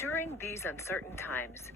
During these uncertain times,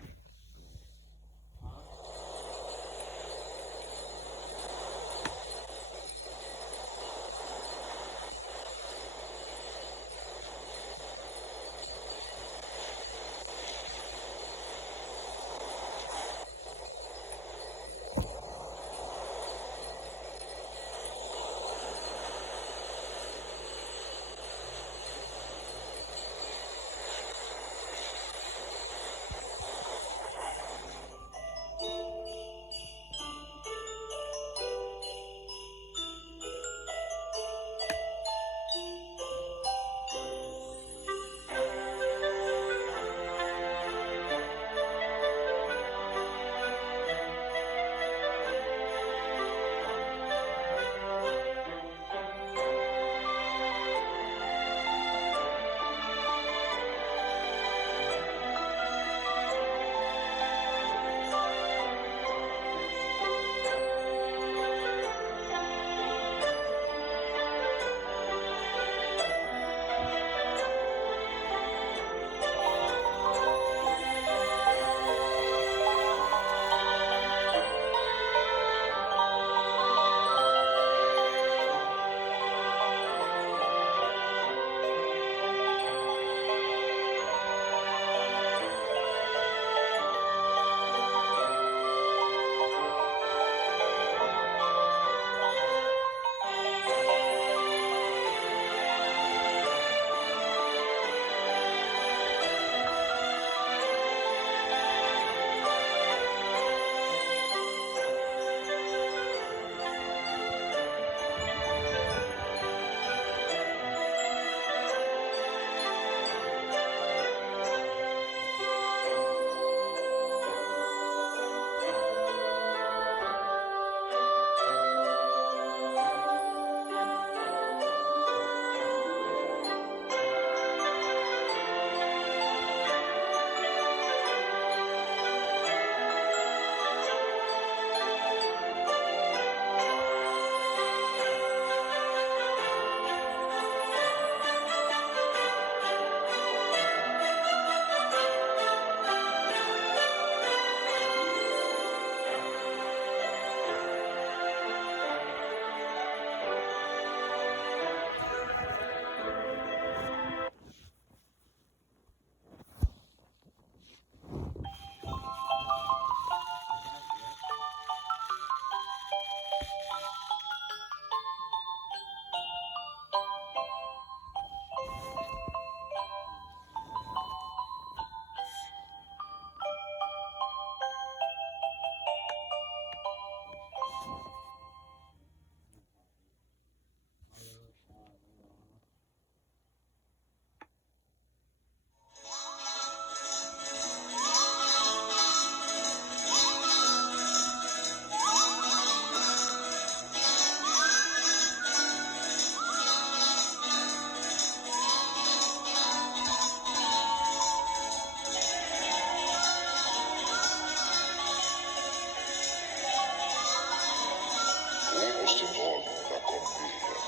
aus dem Norden, da kommen wir her.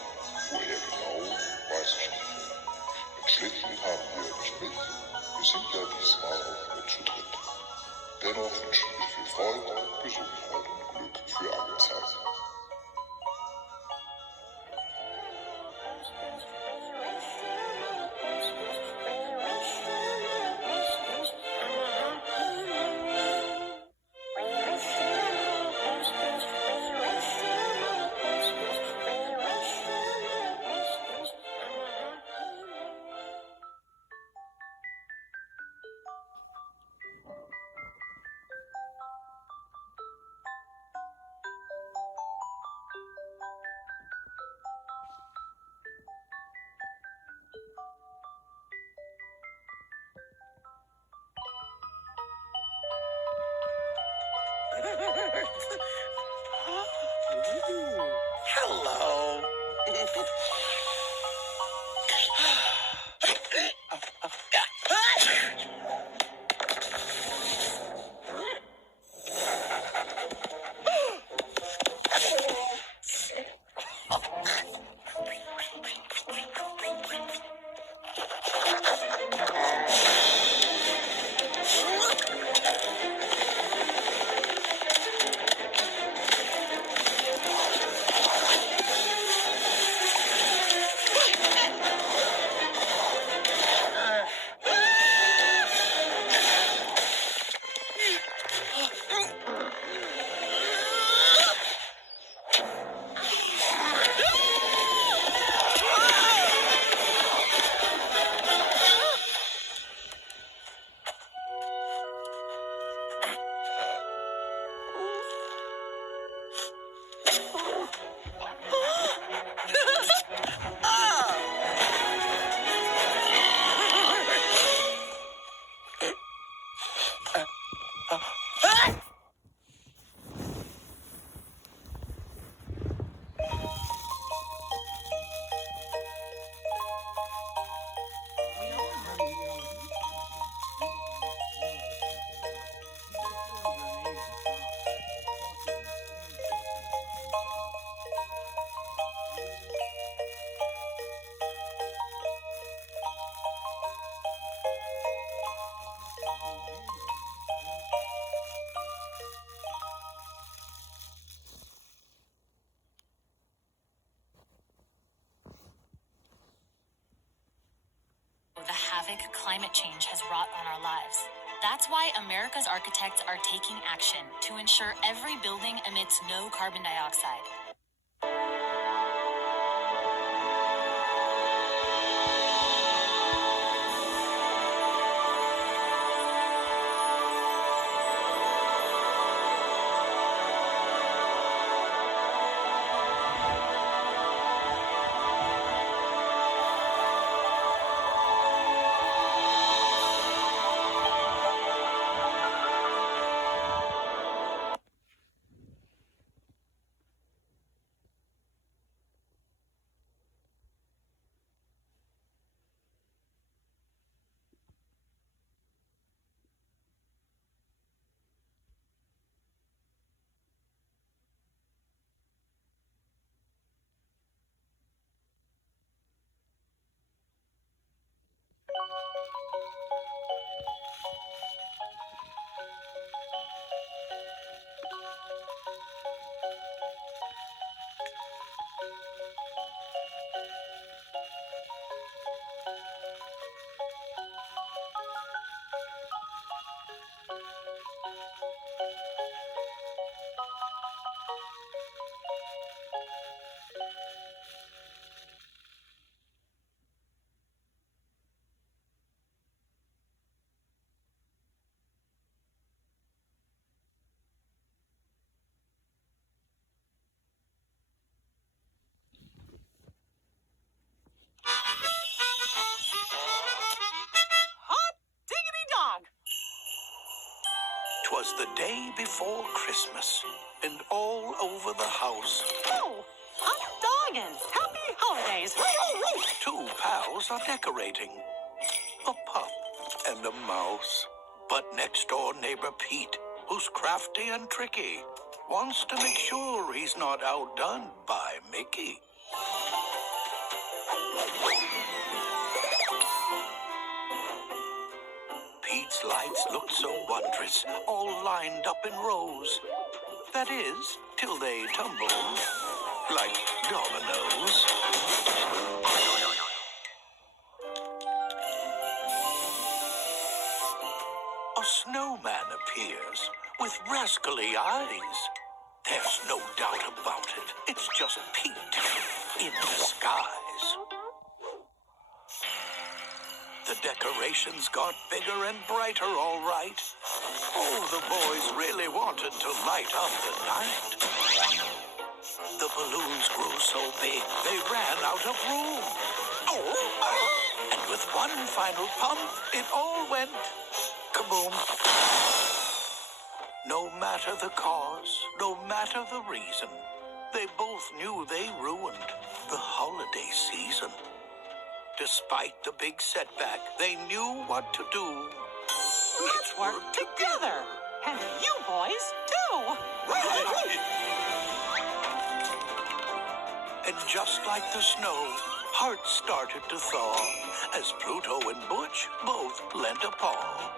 Woher genau, weiß ich nicht. Den Schlitten haben wir nicht mit, wir sind ja diesmal auch nur zu dritt. Dennoch wünschen wir viel Freude, Gesundheit und Glück für alle Zeiten. Hello. havoc climate change has wrought on our lives. That's why America's architects are taking action to ensure every building emits no carbon dioxide. "'Twas the day before Christmas, and all over the house Oh, hot doggin'! Happy holidays! 2 pals are decorating. A pup and a mouse. But next door neighbor Pete, who's crafty and tricky, wants to make sure he's not outdone by Mickey. Pete's lights looked so wondrous, all lined up in rows. That is, till they tumbled like dominoes. A snowman appears with rascally eyes. There's no doubt about it. It's just Pete in disguise. The decorations got bigger and brighter, all right. Oh, the boys really wanted to light up the night. The balloons grew so big, they ran out of room. And with one final pump, it all went kaboom. No matter the cause, no matter the reason, they both knew they ruined the holiday season. Despite the big setback, they knew what to do. Let's work together! And you boys, too! And just like the snow, hearts started to thaw as Pluto and Butch both lent a paw.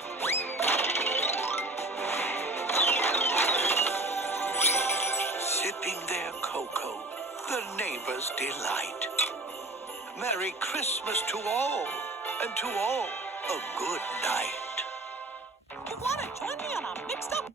Sipping their cocoa, the neighbors' delight. Merry Christmas to all, and to all a good night. You wanna join me on a mixed-up?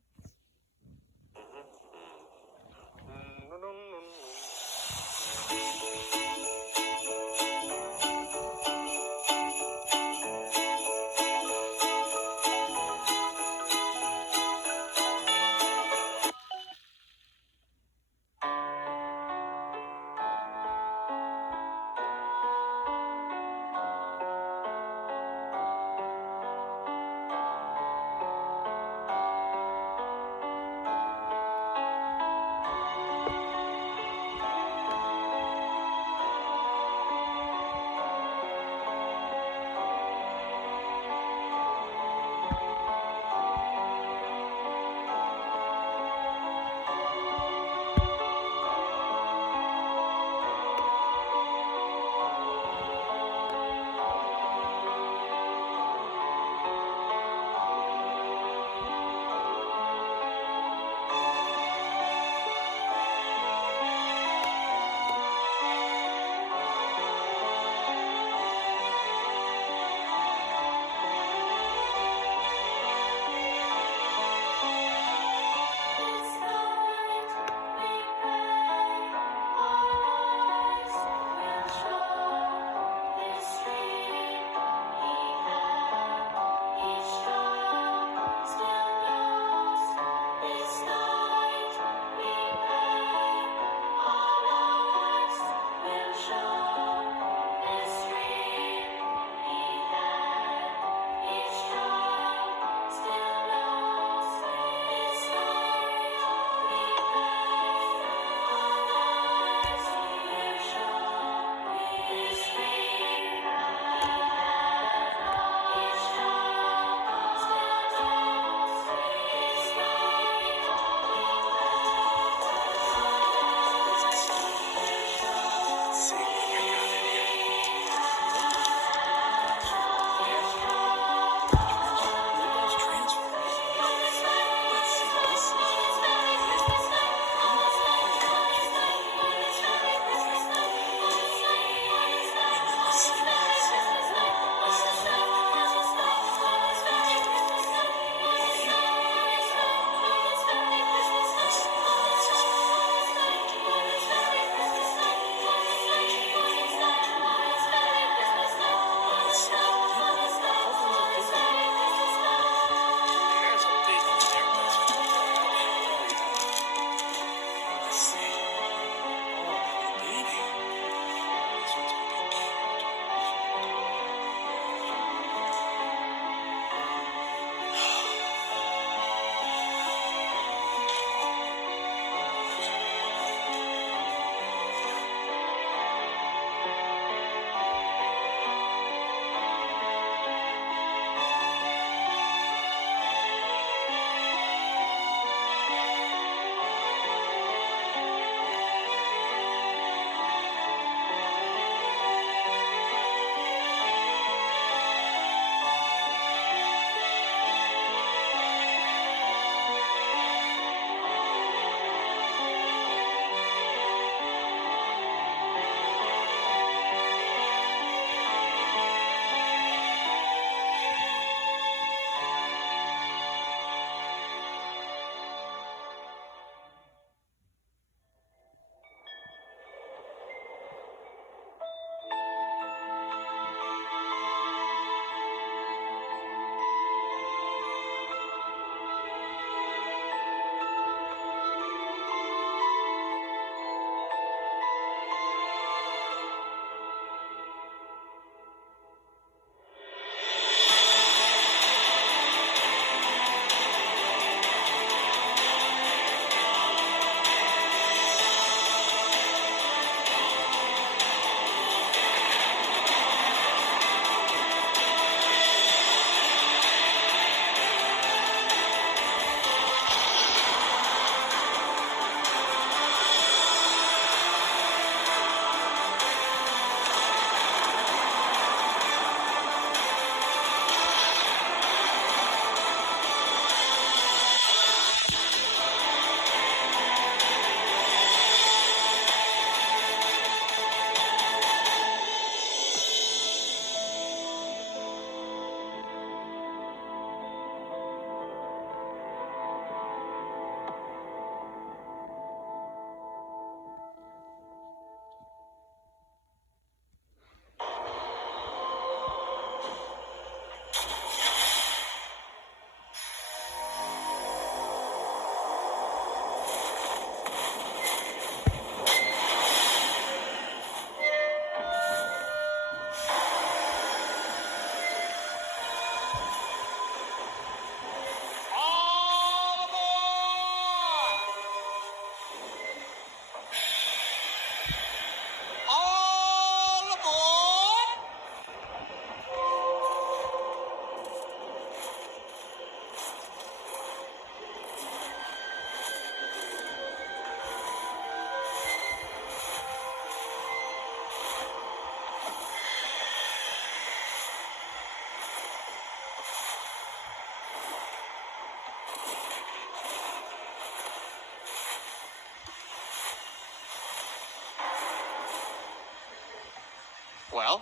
Well,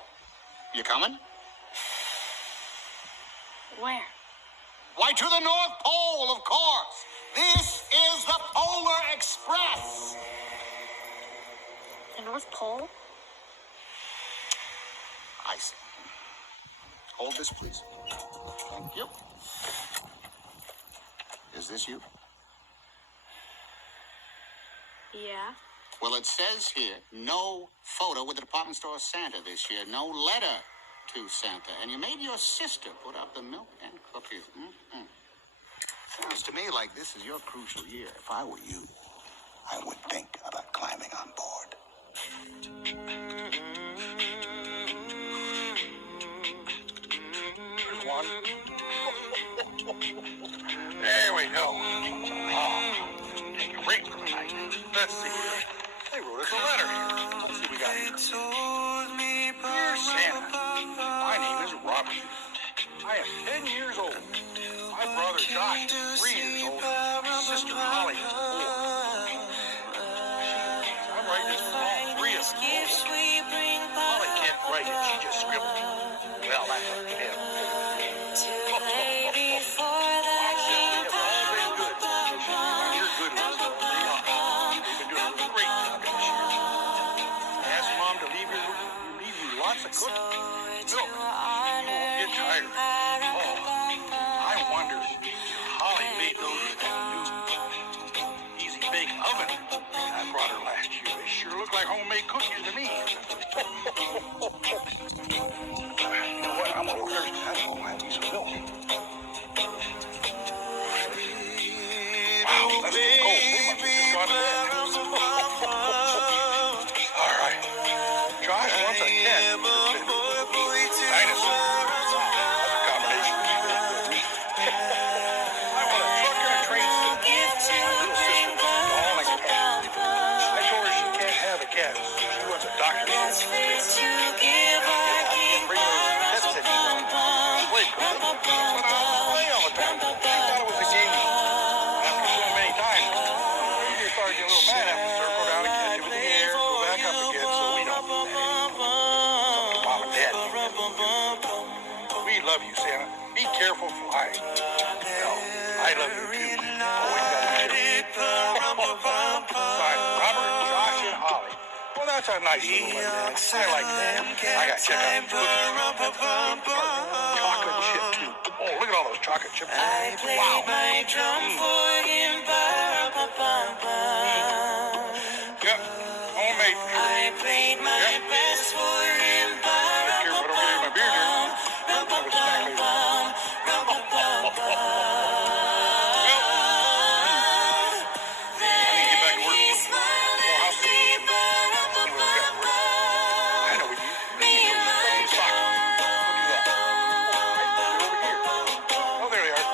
you coming? Where? Why, to the North Pole, of course. This is the Polar Express. The North Pole? I see. Hold this, please. Thank you. Is this you? Yeah. Well, it says here, no photo with the department store Santa this year. No letter to Santa. And you made your sister put up the milk and cookies. Mm-mm. Sounds to me like this is your crucial year. If I were you, I would think about climbing on board. Here's one. There we go. Take a break for the night. Let's see. They wrote us a letter here. Let's see what we got here. Dear Santa, my name is Robert. I am 10 years old. My brother Josh is 3 years old. My sister Holly is 4. I'm writing this for all 3 of them. Holly can't write it. She just scribbled it. Well, that's a tale. You're good at this. They are. You've been doing a great job this year. Ask Mom to leave you lots of cookies. Milk. You won't get tired. I wonder if Holly made those with that new easy bake oven I brought her last year. They sure look like homemade cookies to me. You know what? I'm a little thirsty. I think I'll have me some milk. Wow, that's too cold. They must have just gone to bed. All right. Josh wants a cat. Dinosaur. That's a combination. I want a truck and a train set. My little sister was stalling a cat. I told her she can't have a cat. She wants a doctor. Bring her pets that she wants. Play good. But play all the time. She thought it was a game. After so many times, she just started getting a little mad after circle down and catch it with the air, go back up again, so we don't do that anymore. Mom and Dad. We love you, Santa. Be careful flying. No, I love you too. Always got to be careful. Signed, Robert, Josh, and Holly. Well, that's a nice little letter. I like that. I got to check out the cookies. Chocolate chip, too. Oh, look at all those chocolate chips. Wow. Yep, homemade. Yep. Take care, but don't get in my beard here. Have a snack later. Well, I need to get back to work. More house cleaning. I know what you need. Stocking. Look at that. They're over here. Oh, there they are.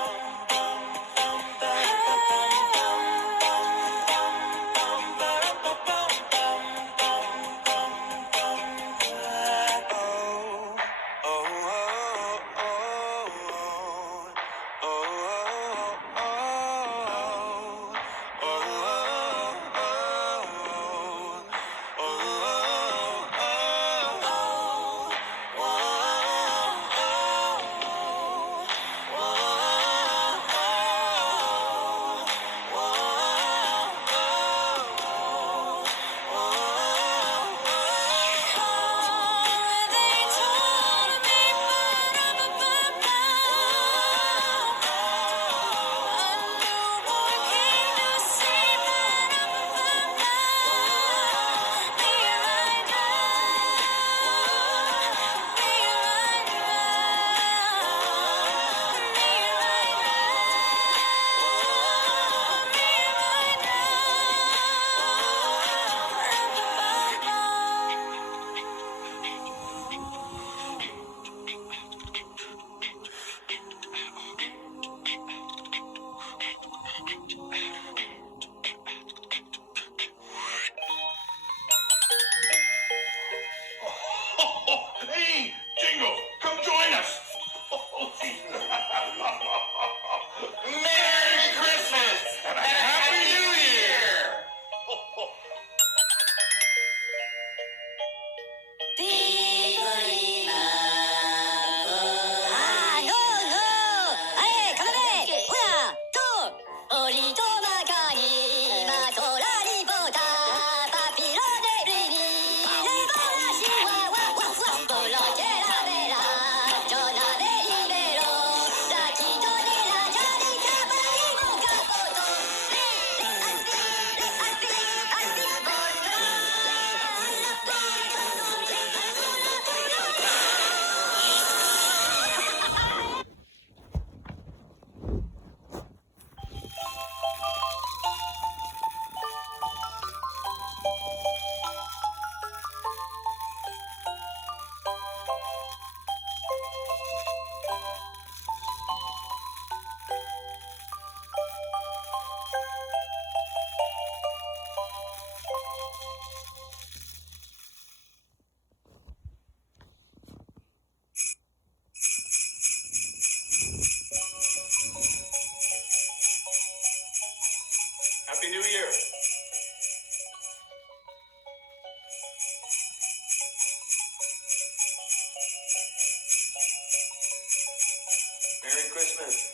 Christmas.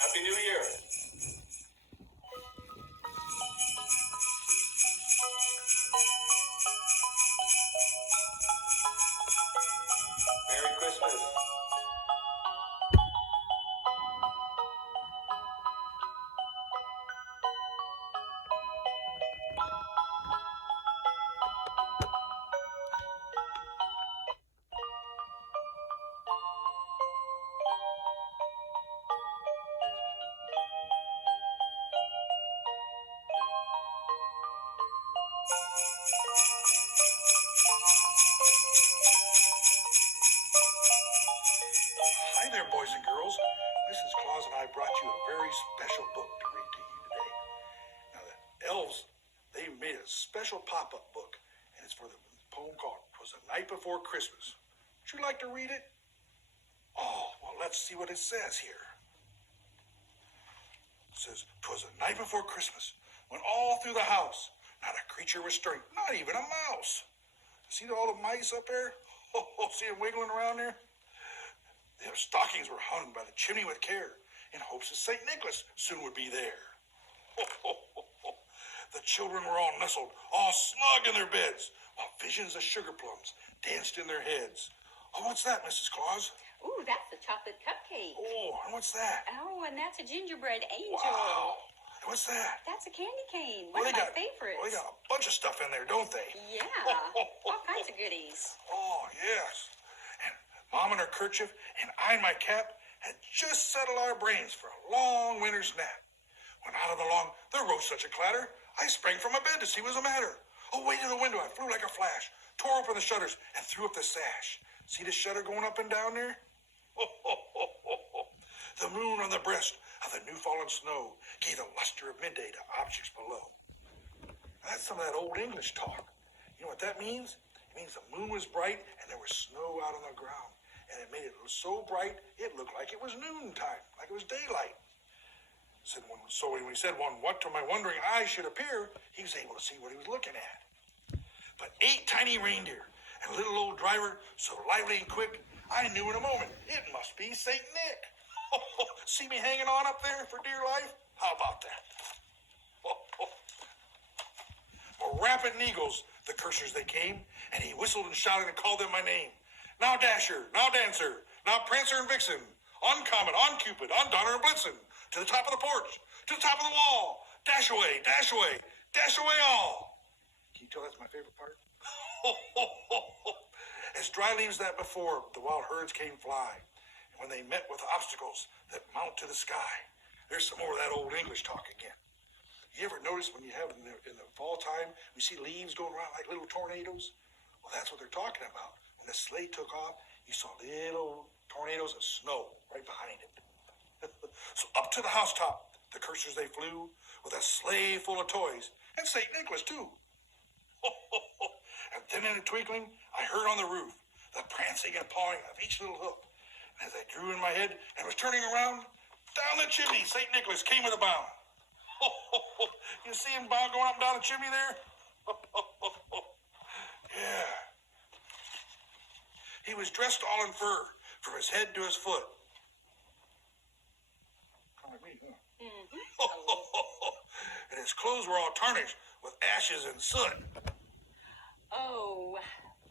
Happy New Year. Merry Christmas. Hi there, boys and girls. Mrs. Claus and I brought you a very special book to read to you today. Now, the elves, they made a special pop-up book, and it's for the poem called "'Twas the Night Before Christmas." Would you like to read it? Oh, well, let's see what it says here. It says, "'Twas the night before Christmas, when all through the house, not a creature was stirring, not even a mouse. See all the mice up there? Oh, see them wiggling around there? Their stockings were hung by the chimney with care, in hopes that St. Nicholas soon would be there. The children were all nestled, all snug in their beds, while visions of sugar plums danced in their heads. Oh, what's that, Mrs. Claus? Ooh, that's a chocolate cupcake. Oh, and what's that? Oh, and that's a gingerbread angel. Wow. And what's that? That's a candy cane. Well, One of they my favorites. Well, they got a bunch of stuff in there, don't they? Yeah, all kinds of goodies. Oh, yes. And Mom in her kerchief and I in my cap had just settled our brains for a long winter's nap. When out of the lawn there rose such a clatter, I sprang from my bed to see what was the matter. Away to the window I flew like a flash, tore open the shutters, and threw up the sash. See the shutter going up and down there? The moon on the breast of the new fallen snow gave the luster of midday to objects below. That's some of that old English talk. You know what that means? It means the moon was bright and there was snow out on the ground. And it made it so bright, it looked like it was noontime, like it was daylight. So when he said, what to my wondering eyes should appear, he was able to see what he was looking at. But 8 tiny reindeer and a little old driver, so lively and quick, I knew in a moment it must be St. Nick. See me hanging on up there for dear life? How about that? More rapid than eagles, the cursers they came, and he whistled and shouted and called them my name. Now Dasher, now Dancer, now Prancer and Vixen, on Comet, on Cupid, on Donner and Blitzen, to the top of the porch, to the top of the wall, dash away, dash away, dash away all. Can you tell that's my favorite part? As dry leaves that before, the wild herds came fly. And when they met with obstacles that mount to the sky, there's some more of that old English talk again. You ever notice when you have in the fall time, we see leaves going around like little tornadoes? Well, that's what they're talking about. When the sleigh took off, you saw little tornadoes of snow right behind it. So up to the housetop, the cursers they flew with a sleigh full of toys, and St. Nicholas too. And then in a twinkling, I heard on the roof the prancing and pawing of each little hoof. And as I drew in my head and was turning around, down the chimney St. Nicholas came with a bound. You see him going up and down the chimney there? Yeah. He was dressed all in fur, from his head to his foot. Kind of like me, huh? And his clothes were all tarnished with ashes and soot. Oh,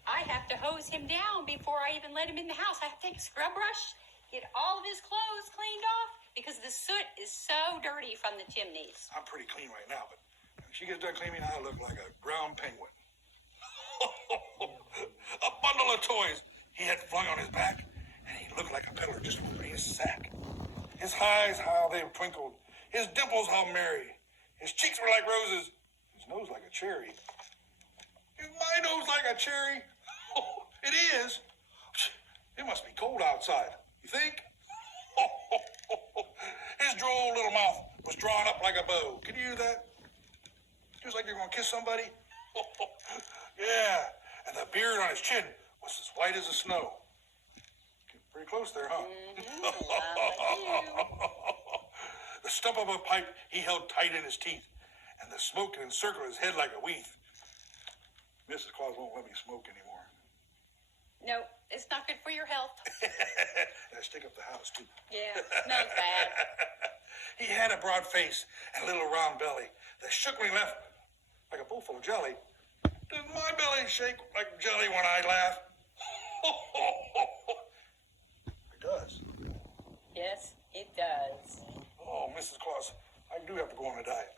I have to hose him down before I even let him in the house. I have to take a scrub brush, get all of his clothes cleaned off, because the soot is so dirty from the chimneys. I'm pretty clean right now, but when she gets done cleaning, I look like a ground penguin. A bundle of toys he had flung on his back, and he looked like a peddler just opening his sack. His eyes, how they twinkled. His dimples, how merry. His cheeks were like roses. His nose like a cherry. Is my nose like a cherry? Oh, it is. It must be cold outside. You think? His droll little mouth was drawn up like a bow. Can you do that? Just like you're going to kiss somebody? Yeah. And the beard on his chin was as white as the snow. Pretty close there, huh? The stump of a pipe he held tight in his teeth. and the smoke can encircle his head like a wreath. Mrs. Claus won't let me smoke anymore. No, it's not good for your health. And I stick up the house, too. Yeah, smells bad. He had a broad face and a little round belly that shook when he laughed like a bowl full of jelly. Does my belly shake like jelly when I laugh? It does. Yes, it does. Oh, Mrs. Claus, I do have to go on a diet.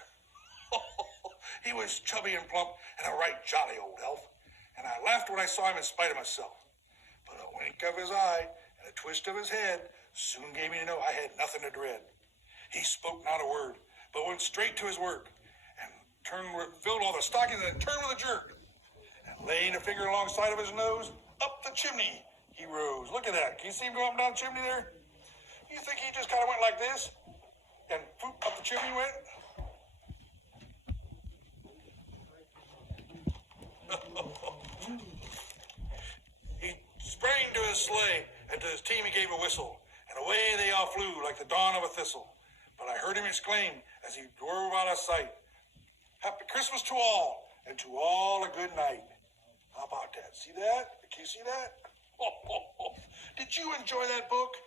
He was chubby and plump and a right jolly old elf, and I laughed when I saw him in spite of myself. But a wink of his eye and a twist of his head soon gave me to know I had nothing to dread. He spoke not a word, but went straight to his work, and filled all the stockings and turned with a jerk. And laying a finger alongside of his nose, up the chimney he rose. Look at that. Can you see him going up and down the chimney there? You think he just kind of went like this? And poop, up the chimney went? He sprang to his sleigh, and to his team he gave a whistle, and away they all flew like the dawn of a thistle. But I heard him exclaim as he drove out of sight, "Happy Christmas to all, and to all a good night." How about that? See that? Can you see that? Did you enjoy that book?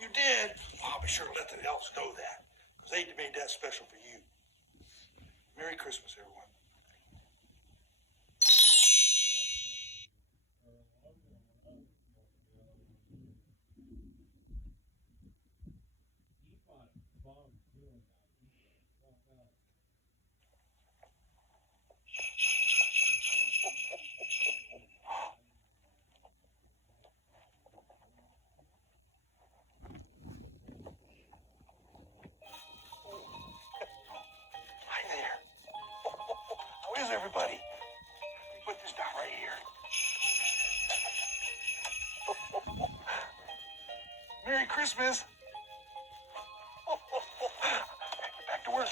You did? Well, I'll be sure to let the elves know that, because they made that special for you. Merry Christmas, everyone. Hi there. How is everybody? Put this down right here. Merry Christmas. Back to work.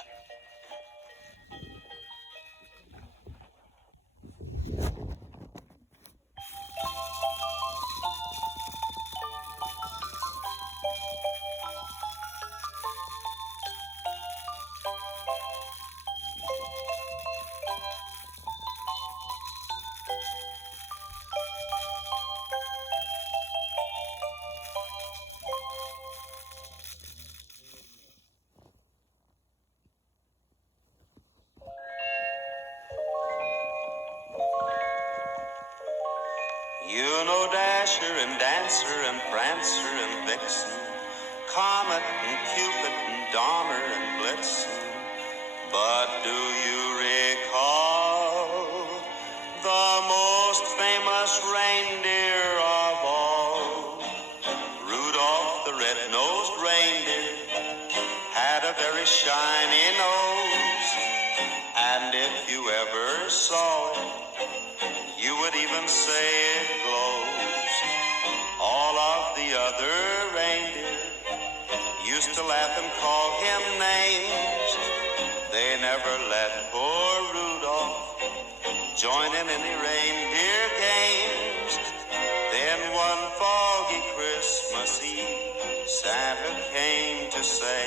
You know Dasher and Dancer and Prancer and Vixen, Comet and Cupid and Donner and Blitzen. But do you recall the most famous reindeer of all? Rudolph the red-nosed reindeer had a very shiny nose, and if you ever saw it, you would even say it glows. All of the other reindeer used to laugh and call him names. They never let poor Rudolph join in any reindeer games. Then one foggy Christmas Eve, Santa came to say,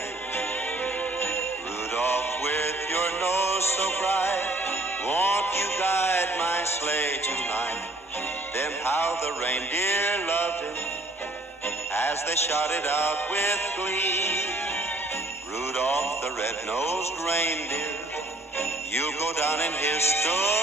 "Rudolph, with your nose so bright, won't you guide my sleigh tonight?" Then how the reindeer loved him as they shouted out with glee, "Rudolph the red-nosed reindeer, you'll go down in history